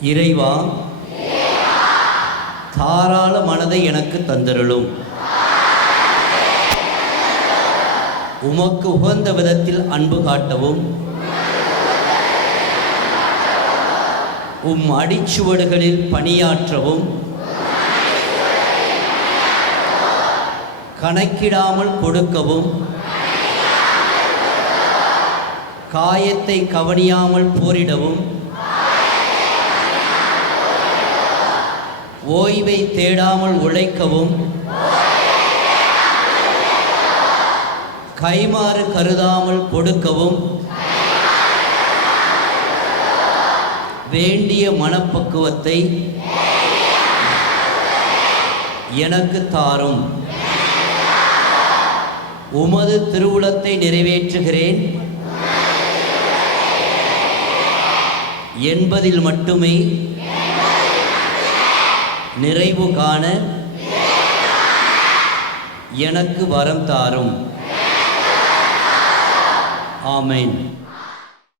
இறைவா தாராள மனதை எனக்கு தந்தருளும். உமக்கு உகந்த விதத்தில் அன்பு காட்டவும். உம் அடிச்சுவடுகளில் பணியாற்றவும். கணக்கிடாமல் கொடுக்கவும். காயத்தை கவனியாமல் போரிடவும். ஓய்வை தேடாமல் உழைக்கவும். கைமாறு கருதாமல் கொடுக்கவும். வேண்டிய மனப்பக்குவத்தை எனக்கு தாரும். உமது திருவுளத்தை நிறைவேற்றுகிறேன். என்பதில் மட்டுமே நிறைவு காண எனக்கு வரம் தாரும். ஆமேன்.